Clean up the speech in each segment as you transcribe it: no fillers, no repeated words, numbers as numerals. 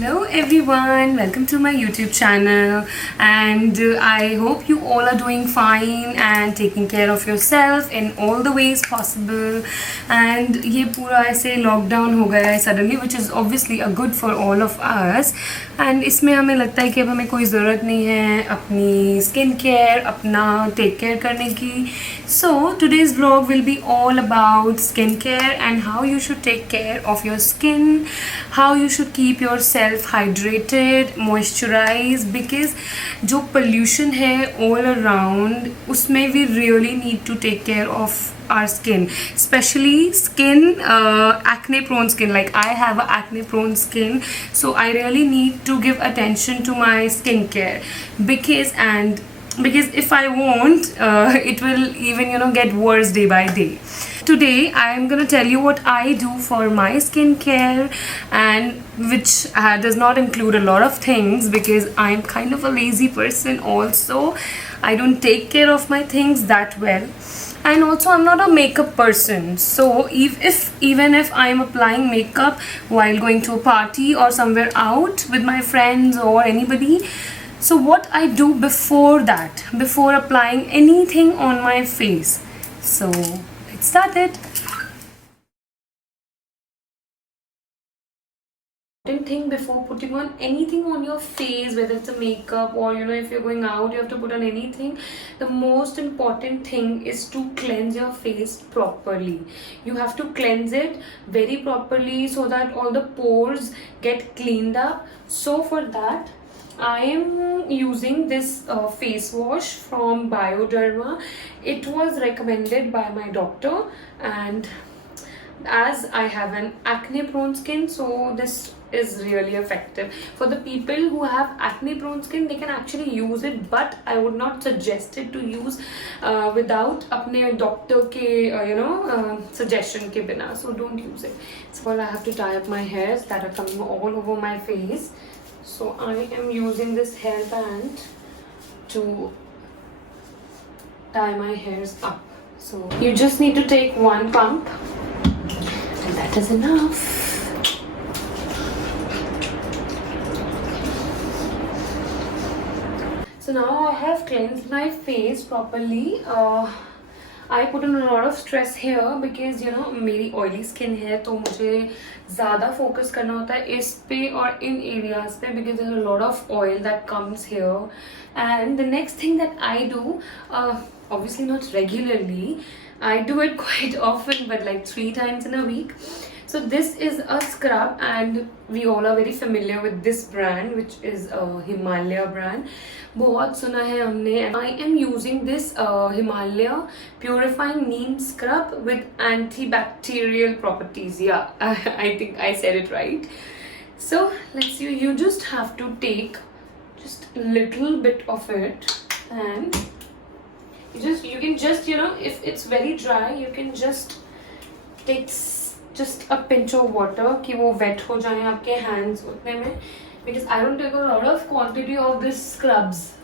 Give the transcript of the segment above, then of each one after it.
Hello everyone, welcome to my YouTube channel and I hope you all are doing fine and taking care of yourself in all the ways possible. And ये पूरा ऐसे lockdown हो गया है suddenly, which is obviously a good for all of us. And इसमें हमें लगता है कि अब हमें कोई ज़रूरत नहीं है अपनी skin care, अपना take care करने की. So today's vlog will be all about skincare and how you should take care of your skin, how you should keep yourself hydrated, moisturized, because जो pollution है all around उसमें we really need to take care of our skin, especially skin acne prone skin. Like I have a acne prone skin, so I really need to give attention to my skincare because if I won't, it will even get worse day by day. Today I am gonna tell you what I do for my skincare, and which does not include a lot of things because I am kind of a lazy person. Also, I don't take care of my things that well, and also I'm not a makeup person. So even if I'm applying makeup while going to a party or somewhere out with my friends or anybody, so what I do before that, before applying anything on my face. So let's start it. Important thing before putting on anything on your face, whether it's a makeup or if you're going out, you have to put on anything. The most important thing is to cleanse your face properly. You have to cleanse it very properly so that all the pores get cleaned up. So for that, I am using this face wash from Bioderma. It was recommended by my doctor, and as I have an acne prone skin, so this is really effective for the people who have acne prone skin. They can actually use it, but I would not suggest it to use without अपने doctor के suggestion के बिना. So don't use it. So I have to tie up my hairs that are coming all over my face. So I am using this hairband to tie my hairs up. So you just need to take one pump, and that is enough. So now I have cleansed my face properly. I put in a lot of stress here because मेरी oily skin है, तो मुझे ज़्यादा focus करना होता है इस पे और इन areas पे, because there's a lot of oil that comes here. And the next thing that I do, obviously not regularly, I do it quite often, but like 3 times in a week. So this is a scrub, and we all are very familiar with this brand, which is a Himalaya brand. बहुत सुना है हमने. I am using this Himalaya Purifying Neem Scrub with antibacterial properties. Yeah, I think I said it right. So let's see. You just have to take just a little bit of it, and you can just if it's very dry, you can just take just a pinch of water कि वो wet हो जाए आपके hands उतने में, because I don't take a lot of quantity of this scrubs.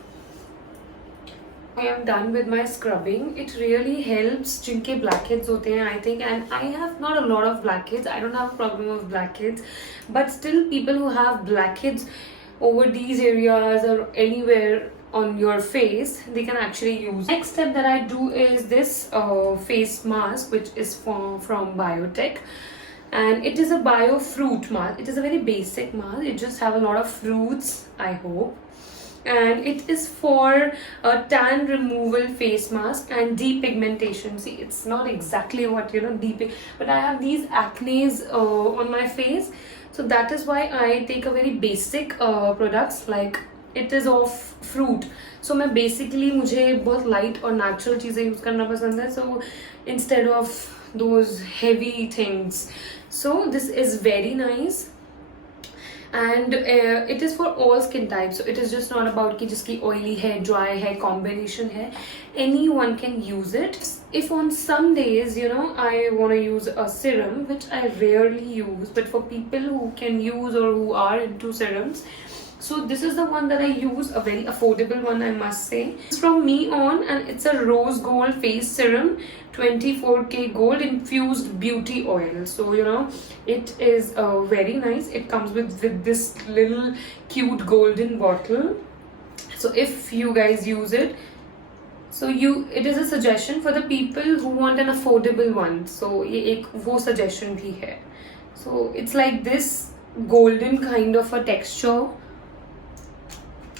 I am done with my scrubbing. It really helps जिनके blackheads होते हैं, I think, and I have not a lot of blackheads. I don't have a problem of blackheads, but still people who have blackheads over these areas or anywhere on your face, they can actually use. Next step that I do is this face mask, which is from Biotech, and it is a bio fruit mask. It is a very basic mask. It just have a lot of fruits, I hope, and it is for a tan removal face mask and depigmentation. See, it's not exactly what but I have these acnes on my face, so that is why I take a very basic products. Like it is of fruit, so मैं basically मुझे बहुत light और natural चीज़ें use करना पसंद है, so instead of those heavy things. So this is very nice, and it is for all skin types. So it is just not about कि जिसकी oily है, dry है, combination है. Anyone can use it. If on some days I want to use a serum, which I rarely use, but for people who can use or who are into serums, So this is the one that I use, a very affordable one, I must say. It's from Me On, and it's a rose gold face serum, 24K gold infused beauty oil. So you know, it is very nice. It comes with this little cute golden bottle. So if you guys use it, so it is a suggestion for the people who want an affordable one. So ये एक वो suggestion भी है. So it's like this golden kind of a texture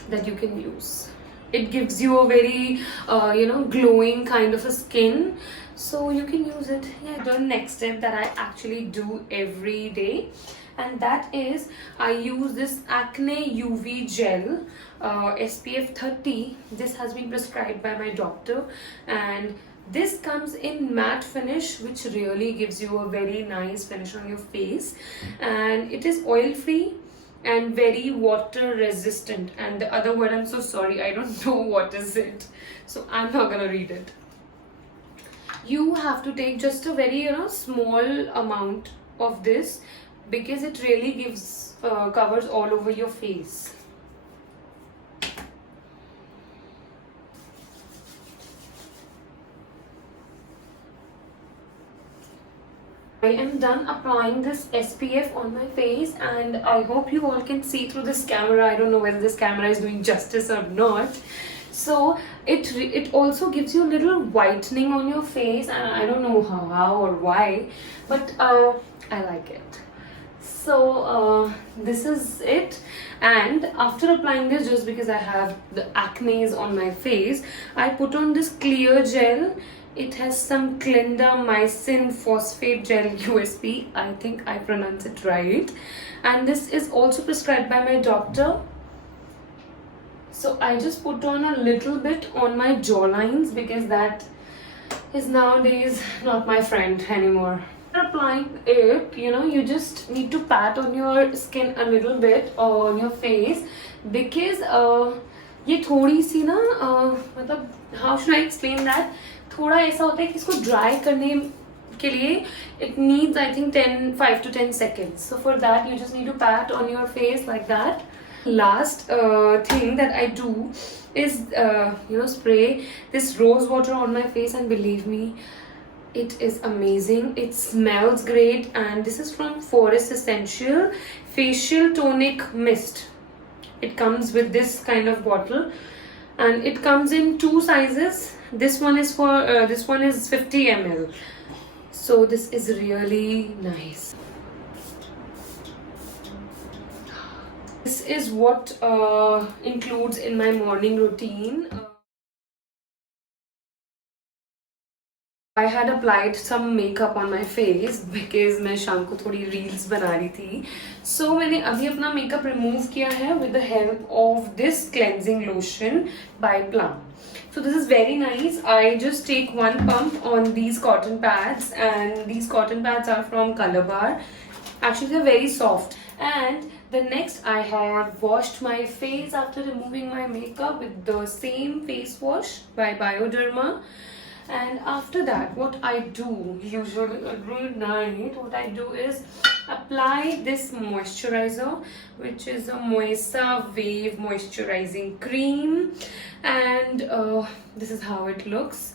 that you can use. It gives you a very glowing kind of a skin, so you can use it. Yeah, the next step that I actually do every day, and that is I use this Acne UV gel, SPF 30. This has been prescribed by my doctor, and this comes in matte finish, which really gives you a very nice finish on your face, and it is oil free and very water resistant. And the other word, I'm so sorry, I don't know what is it, so I'm not gonna read it. You have to take just a very small amount of this, because it really gives covers all over your face. I am done applying this SPF on my face, and I hope you all can see through this camera. I don't know whether this camera is doing justice or not. So it also gives you a little whitening on your face, and I don't know how or why, but I like it. So this is it. And after applying this, just because I have the acne on my face, I put on this clear gel. It has some clindamycin phosphate gel USP. I think I pronounce it right. And this is also prescribed by my doctor. So I just put on a little bit on my jawlines, because that is nowadays not my friend anymore. After applying it, you just need to pat on your skin a little bit or on your face, because ये थोड़ी सी ना मतलब how should I explain that, थोड़ा ऐसा होता है कि इसको ड्राई करने के लिए it needs I think 5 to 10 seconds. So for that you just need to pat on your face like that. Last thing that I do is spray this rose water on my face, and believe me, it is amazing. It smells great, and this is from Forest Essential Facial Tonic Mist. It comes with this kind of bottle, and it comes in 2 sizes. This one is 50 ml. So this is really nice. This is what includes in my morning routine. I had applied some makeup on my face because मैं शाम को थोड़ी reels बना रही थी. So मैंने अभी अपना makeup remove किया है with the help of this cleansing lotion by Plum. So this is very nice. I just take one pump on these cotton pads, and these cotton pads are from Color Bar. Actually, they're very soft. And the next, I have washed my face after removing my makeup with the same face wash by Bioderma. And after that, what I do usually every night, what I do is apply this moisturizer, which is a Moisa Wave Moisturizing Cream, and this is how it looks.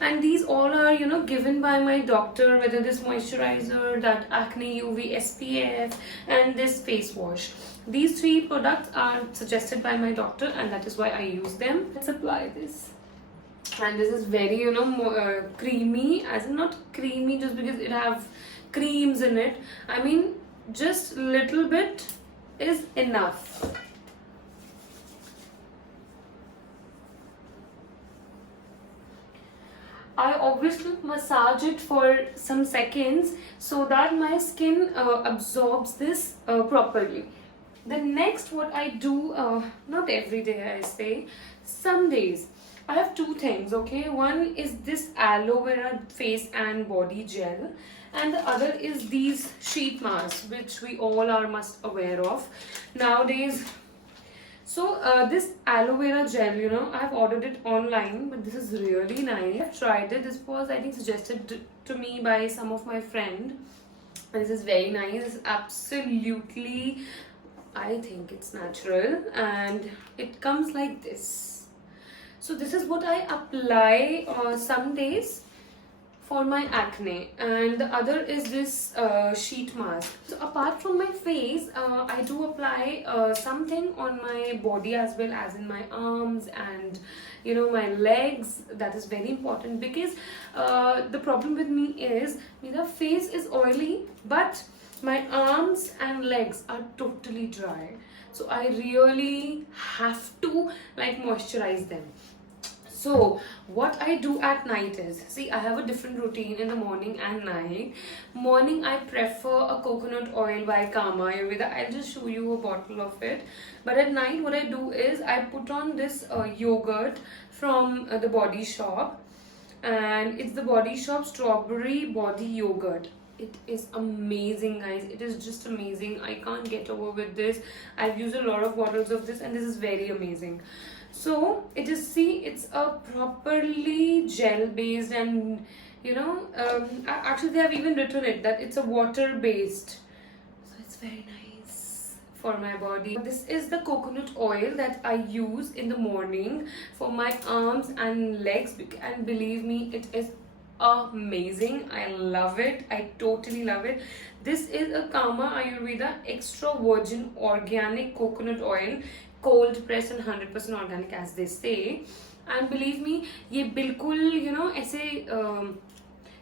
And these all are given by my doctor, whether this moisturizer, that Acne UV SPF, and this face wash. These 3 products are suggested by my doctor, and that is why I use them. Let's apply this. And this is very creamy, as in not creamy just because it have creams in it. I mean, just little bit is enough. I obviously massage it for some seconds so that my skin absorbs this properly. The next, what I do, not every day I say, some days, I have 2 things, okay? One is this aloe vera face and body gel, and the other is these sheet masks, which we all are must aware of nowadays. So this aloe vera gel, I've ordered it online, but this is really nice. I've tried it. This was, I think, suggested to me by some of my friend. This is very nice. Absolutely I think it's natural, and it comes like this. So this is what I apply some days for my acne, and the other is this sheet mask. So apart from my face, I do apply something on my body as well, as in my arms and my legs. That is very important, because the problem with me is the face is oily, but my arms and legs are totally dry, so I really have to like moisturize them. So what I do at night is, see, I have a different routine in the morning and night. Morning I prefer a coconut oil by Kama Ayurveda. I'll just show you a bottle of it. But at night what I do is I put on this yogurt from the Body Shop, and it's the Body Shop strawberry body yogurt. It is amazing, guys. It is just amazing. I can't get over with this. I've used a lot of bottles of this, and this is very amazing. So it is, see, it's a properly gel based, and actually they have even written it that it's a water based, so it's very nice for my body. This is the coconut oil that I use in the morning for my arms and legs, and believe me, it is amazing. I love it. I totally love it. This is a Kama Ayurveda extra virgin organic coconut oil, cold pressed and 100% organic, as they say. And believe me, ये बिल्कुल ऐसे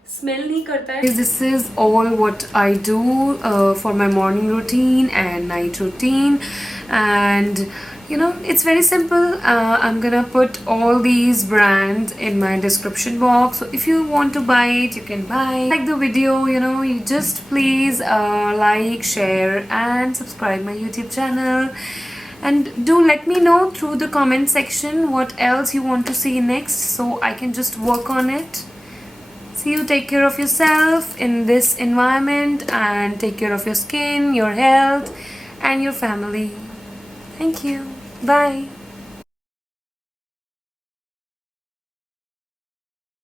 smell नहीं करता है. This is all what I do for my morning routine and night routine, and it's very simple. I'm gonna put all these brands in my description box, so if you want to buy it, you can buy. Like the video, you just please like, share and subscribe my YouTube channel, and do let me know through the comment section what else you want to see next, so I can just work on it. See you, take care of yourself in this environment, and take care of your skin, your health and your family. Thank you. Bye.